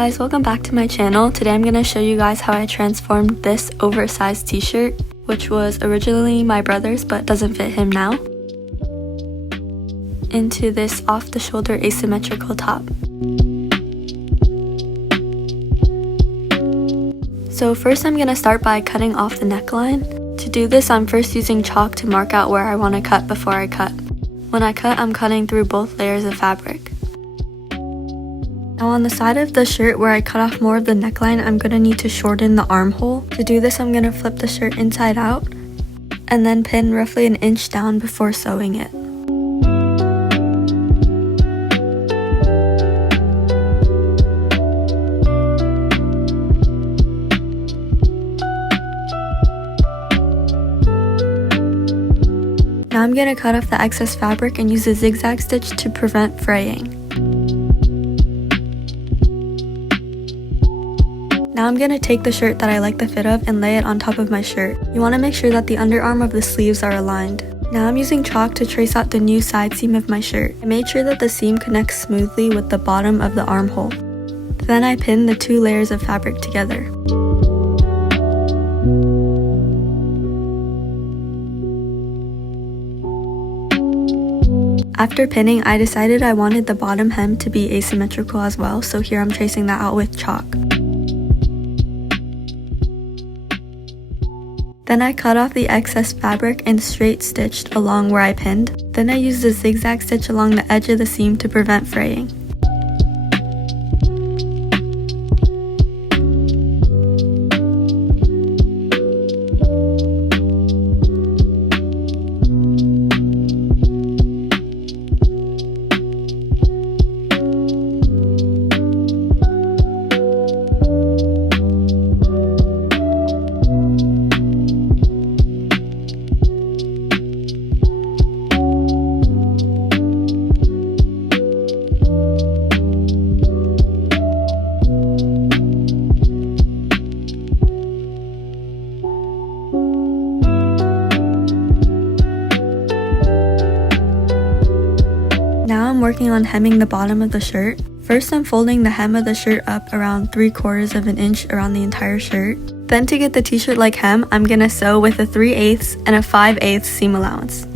guys, welcome back to my channel. Today I'm going to show you guys how I transformed this oversized t-shirt, which was originally my brother's but doesn't fit him now, into this off-the-shoulder asymmetrical top. So first I'm going to start by cutting off the neckline. To do this, I'm first using chalk to mark out where I want to cut before I cut. When I cut, I'm cutting through both layers of fabric. Now on the side of the shirt where I cut off more of the neckline, I'm going to need to shorten the armhole. To do this, I'm going to flip the shirt inside out and then pin roughly an inch down before sewing it. Now I'm going to cut off the excess fabric and use a zigzag stitch to prevent fraying. Now I'm going to take the shirt that I like the fit of and lay it on top of my shirt. You want to make sure that the underarm of the sleeves are aligned. Now I'm using chalk to trace out the new side seam of my shirt. I made sure that the seam connects smoothly with the bottom of the armhole. Then I pinned the two layers of fabric together. After pinning, I decided I wanted the bottom hem to be asymmetrical as well, so here I'm tracing that out with chalk. Then I cut off the excess fabric and straight stitched along where I pinned. Then I used a zigzag stitch along the edge of the seam to prevent fraying. Now I'm working on hemming the bottom of the shirt. First I'm folding the hem of the shirt up around 3/4 of an inch around the entire shirt. Then to get the t-shirt like hem, I'm gonna sew with a 3/8 and a 5/8 seam allowance.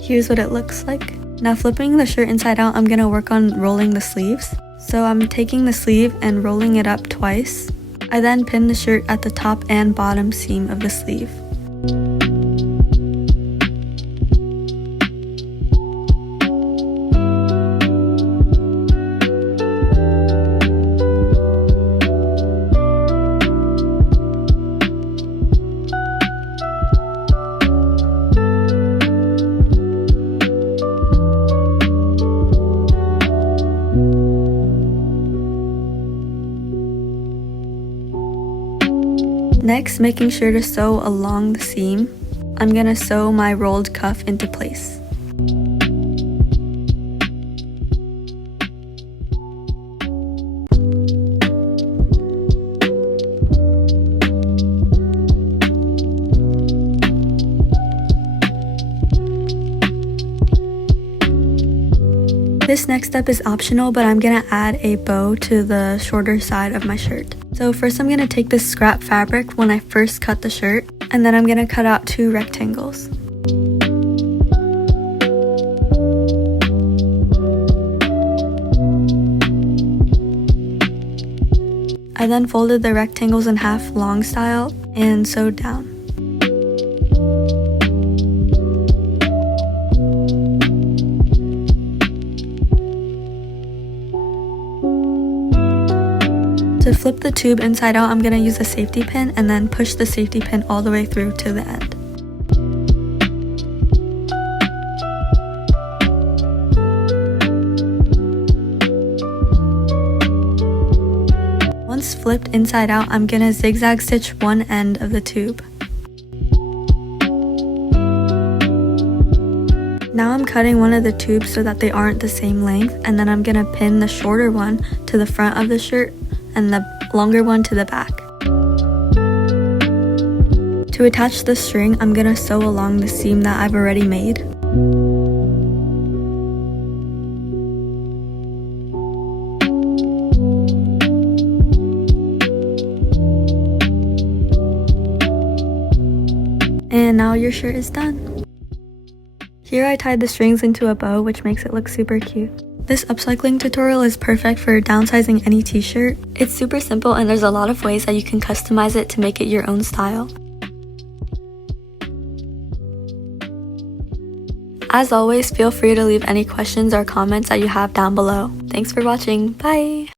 Here's what it looks like. Now flipping the shirt inside out, I'm going to work on rolling the sleeves. So I'm taking the sleeve and rolling it up twice. I then pin the shirt at the top and bottom seam of the sleeve. Next, making sure to sew along the seam, I'm going to sew my rolled cuff into place. This next step is optional, but I'm gonna add a bow to the shorter side of my shirt. So first I'm gonna take this scrap fabric when I first cut the shirt, and then I'm gonna cut out 2 rectangles. I then folded the rectangles in half long style and sewed down. To flip the tube inside out, I'm going to use a safety pin and then push the safety pin all the way through to the end. Once flipped inside out, I'm going to zigzag stitch one end of the tube. Now I'm cutting one of the tubes so that they aren't the same length, and then I'm going to pin the shorter one to the front of the shirt and the longer one to the back. To attach the string, I'm going to sew along the seam that I've already made. And now your shirt is done. Here I tied the strings into a bow, which makes it look super cute. This upcycling tutorial is perfect for downsizing any t-shirt. It's super simple and there's a lot of ways that you can customize it to make it your own style. As always, feel free to leave any questions or comments that you have down below. Thanks for watching. Bye!